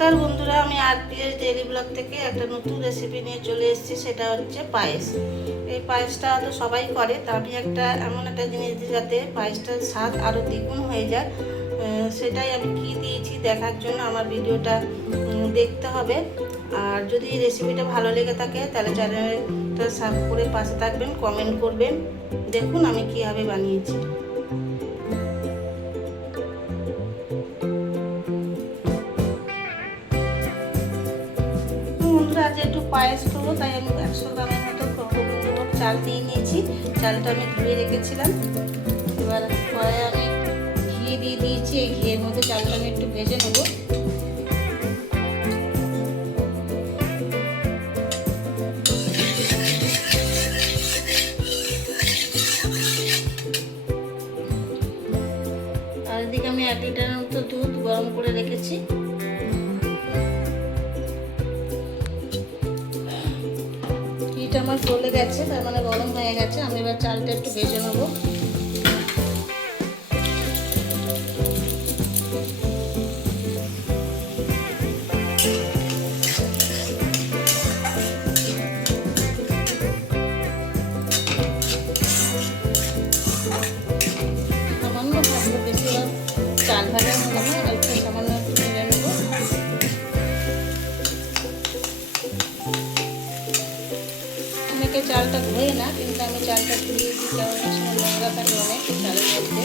নমস্কার বন্ধুরা, আমি আর পিএস ডেলি ব্লগ থেকে একটা নতুন রেসিপি নিয়ে চলে এসেছি, সেটা হচ্ছে পায়েস। এই পায়েসটা তো সবাই করে, তা আমি একটা এমন একটা জিনিস দিই যাতে পায়েসটার স্বাদ আরও দ্বিগুণ হয়ে যায়। সেটাই আমি কি দিয়েছি দেখার জন্য আমার ভিডিওটা দেখতে হবে। আর যদি রেসিপিটা ভালো লেগে থাকে, তাহলে চ্যানেলটা সাবস্ক্রাইব করে পাশে থাকবেন কমেন্ট করবেন। দেখুন আমি কীভাবে বানিয়েছি। পায়েস করব, তাই আমি একশো গ্রামের মতো গোবিন্দভোগ চাল দিয়ে নিয়েছি, চালটা আমি ধুয়ে রেখেছিলাম। এবার পরে আমি ঘি দিয়ে দিয়েছি, এই ঘিয়ের মধ্যে চালটা আমি একটু ভেজে নেব। আর এদিকে আমি এক লিটারের মতো দুধ গরম করে রেখেছি। আমার গলে গেছে, তার মানে গরম হয়ে গেছে। আমি এবার চালটা একটু ভেজে নেব। চাল ভাজা না চালটা ধোয় না কিন্তু আমি চালটা ধুয়ে দিই কারণ নোংরা থাকে অনেক চালের মধ্যে।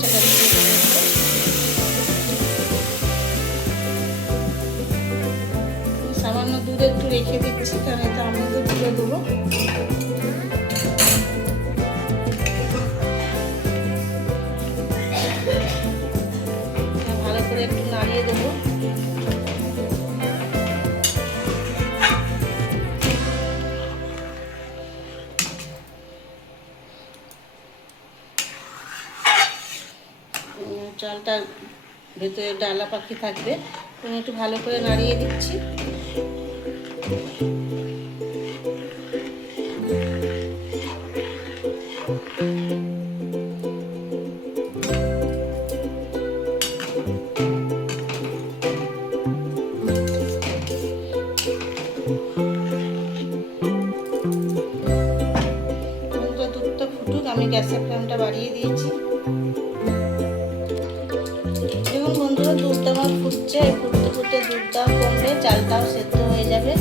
সেটা সামান্য দুধ একটু রেখে দিচ্ছি, কারণ এটা আমি দুধ দিয়ে দেবো। ভালো করে একটু নাড়িয়ে দেবো। চালটা ভেতরে ডালা পাখি থাকবে। আমি একটু ভালো করে নাড়িয়ে দিচ্ছি। ফুটুক, আমি গ্যাসের ফ্লেমটা বাড়িয়ে দিয়েছি। ফুটতে দুধটাও কমবে চালটাও সেদ্ধ হয়ে যাবে।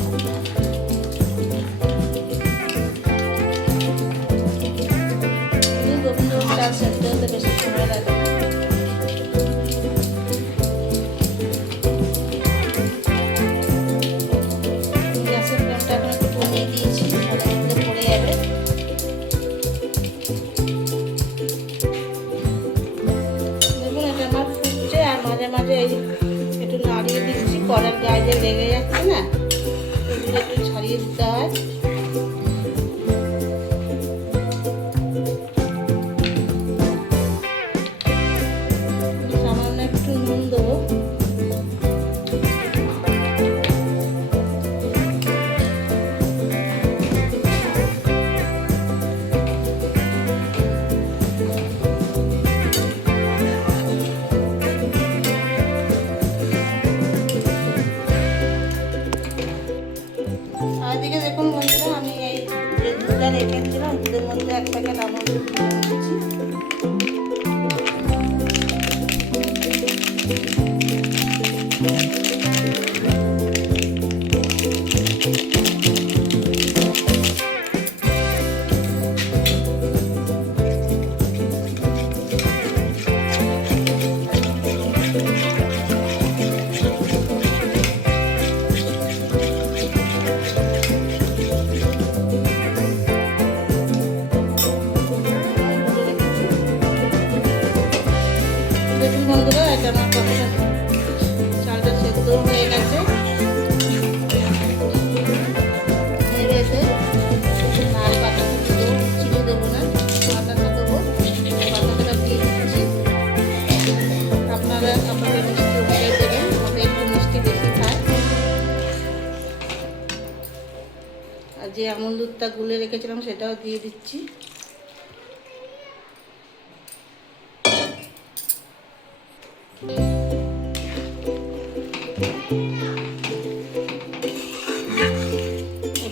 দুধটা গুলে রেখেছিলাম সেটাও দিয়ে দিচ্ছি।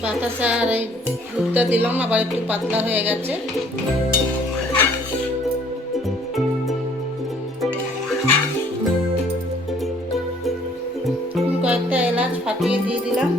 বাতাসা আর এই দুধটা দিলাম, আবার একটু পাতলা হয়ে গেছে। কয়েকটা এলাচ ফাটিয়ে দিয়ে দিলাম।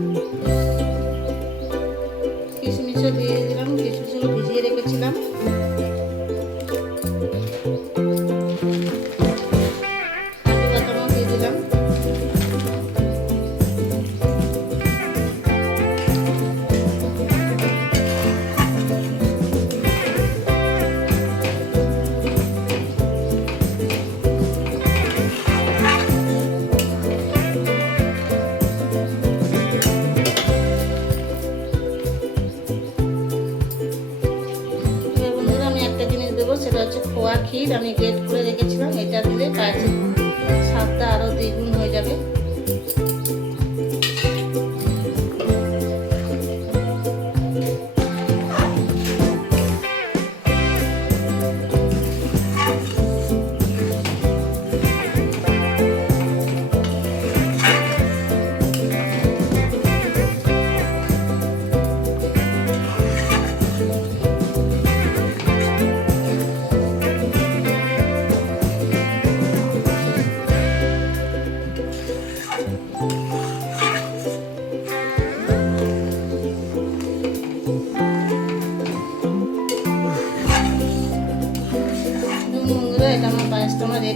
আমি গ্রেট করে রেখেছিলাম এটা দিলে পায়েসের স্বাদটা আরও দ্বিগুণ হয়ে যাবে।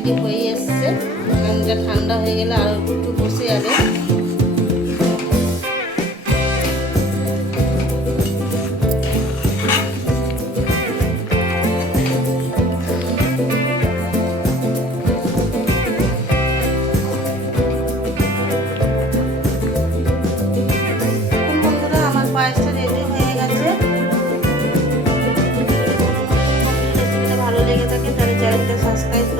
রেডি হয়ে এসছে। এটা ঠান্ডা হয়ে গেলে আরও একটু বসে যাবে। সাবস্ক্রাইব করে